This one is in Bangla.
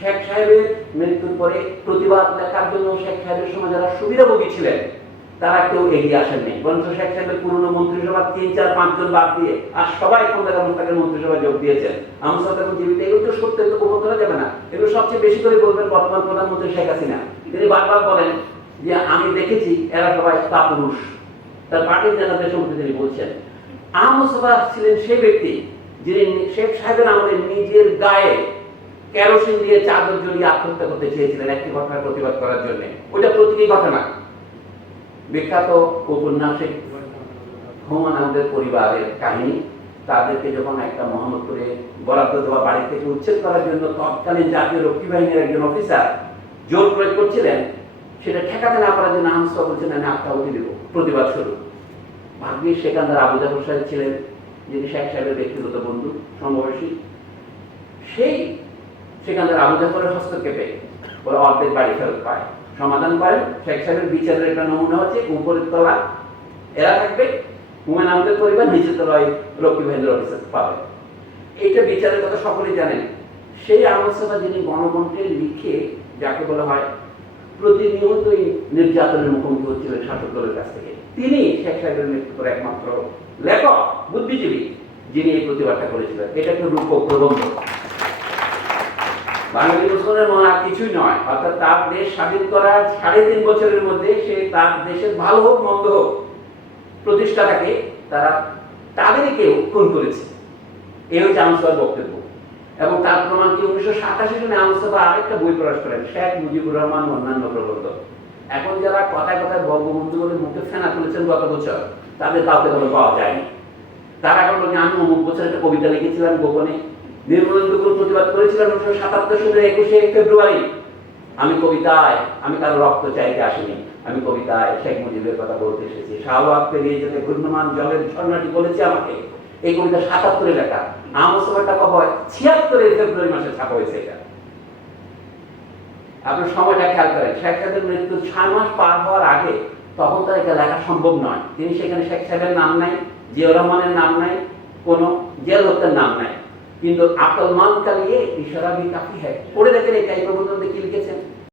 শেখ সাহেবের মৃত্যুর পরে প্রতিবাদ লেখার জন্য শেখ সাহেবের সময় যারা সুবিধাভোগী ছিলেন, তারা কেউ এগিয়ে আসেননি। বরঞ্চ শেখ সাহেবের পুরনো মন্ত্রিসভা তিন, চার পাঁচজন বাদ দিয়ে আর সবাই মোস্তাকের মন্ত্রিসভায় যোগ দিয়েছেন। জীবিত, এগুলো তো গোপন করা যাবে না। এগুলো সবচেয়ে বেশি করে বলবেন বর্তমান প্রধানমন্ত্রী শেখ হাসিনা। তিনি বারবার বলেন যে, আমি দেখেছি এরা সবাই কাপুরুষ। তার পার্টির নেতাদের সম্পর্কে তিনি বলছেন। আহমদ ছিলেন সেই ব্যক্তি যিনি শেখ সাহেবের আমাদের নিজের গায়ে কেরোসিন দিয়ে চাদর জড়িয়ে আত্মহত্যা করতে চেয়েছিলেন একটি ঘটনার প্রতিবাদ করার জন্য। ওইটা প্রতীকী ঘটনা। বিখ্যাত ঔপন্যাসিক হুমায়ুন আহমেদের পরিবারের কাহিনী। তাদেরকে যখন একটা মোহাম্মদপুরে বরাদ্দ দেওয়া বাড়ি থেকে উচ্ছেদ করার জন্য তৎকালীন জাতীয় রক্ষী বাহিনীর একজন অফিসার জোর প্রয়োগ করছিলেন, সেটা ঠেকাতে না পারার জন্য আহমদ বলছেন আমি আত্মাহুতি দেব। প্রতিবাদ শুরু। ভাগ্যিস সেখানকার আবু জাফর সাহেব ছিলেন, যিনি শেখ সাহেবের ব্যক্তিগত বন্ধু, সমবয়সী। সেই সেখানকার আবু জাফরের হস্তক্ষেপে ওরা অর্ধেক বাড়ি ফেরত পায়। সমাধান করেন শেখ সাহেবের বিচারের একটা নমুনা হচ্ছে উপরের তলা। এরা থাকবে, হুমায়ুন আহমেদের পরিবার, নিচের তলায় রক্ষী বাহিনীর অফিসার পাবে। এইটা বিচারের কথা সকলেই জানেন। সেই আলোচনা যিনি গণমন্ত্রে লিখে, যাকে বলা হয় প্রতিনিয়তই নির্যাতনের মুখোমুখি হচ্ছিলেন শাসক দলের কাছ থেকে, তিনি শেখ সাহেবের করে একমাত্র লেখক, বুদ্ধিজীবী, যিনি এই প্রতিবাদটা করেছিলেন। এটা একটা রূপক প্রবন্ধ বাঙালি মুসলমানের মনে আর কিছুই নয়। অর্থাৎ তার দেশ স্বাধীন করার সাড়ে তিন বছরের মধ্যে সে তার দেশের ভালো হোক, মন্দ হোক প্রতিষ্ঠাটাকে তারা তাদেরই কেউ খুন করেছে। এই হচ্ছে আহমদ বক্তব্য। এবং তার প্রমাণ কি উনিশশো সাতাশি সালে আহমদ আরেকটা বই প্রকাশ করেন, শেখ মুজিবুর রহমান অন্যান্য প্রবন্ধ এখন যারা কথায় কথায় বঙ্গবন্ধু বলে মুখে ফেনা তুলেছেন গত বছর, তাদের কাউকে তবে পাওয়া যায়নি। তারা এখন আমি অমুক বছর একটা কবিতা লিখেছিলাম গোপনে। প্রতিবাদ উনিশশো সাতাত্তর সালের একুশে ফেব্রুয়ারি। আমি কবিতায়, আমি কারও রক্ত চাইতে আসিনি। আমি কবিতায় শেখ মুজিবের কথা বলতে এসেছি। শাহবাগ পেরিয়ে যেতে ঘূর্ণমান জলের ঝর্ণাটি বলেছে আমাকে। এই কবিতা সাতাত্তরে লেখা। হয় ফেব্রুয়ারি মাসে ছাপা হয়েছে এটা। আপনার সময়টা খেয়াল করেন, শেখ সাহেবের মৃত্যু ছয় মাস পার হওয়ার আগে তখন তার এটা লেখা সম্ভব নয়। তিনি সেখানে শেখ সাহেবের নাম নাই, জিয়াউর রহমানের নাম নাই, কোনো জিয়াল হত্যার নাম নাই। কিন্তু আকল মান কালিয়ে ইশারা বি কাফি হ্যায় পড়ে দেখেন এই প্রবন্ধ কি লিখেছেন?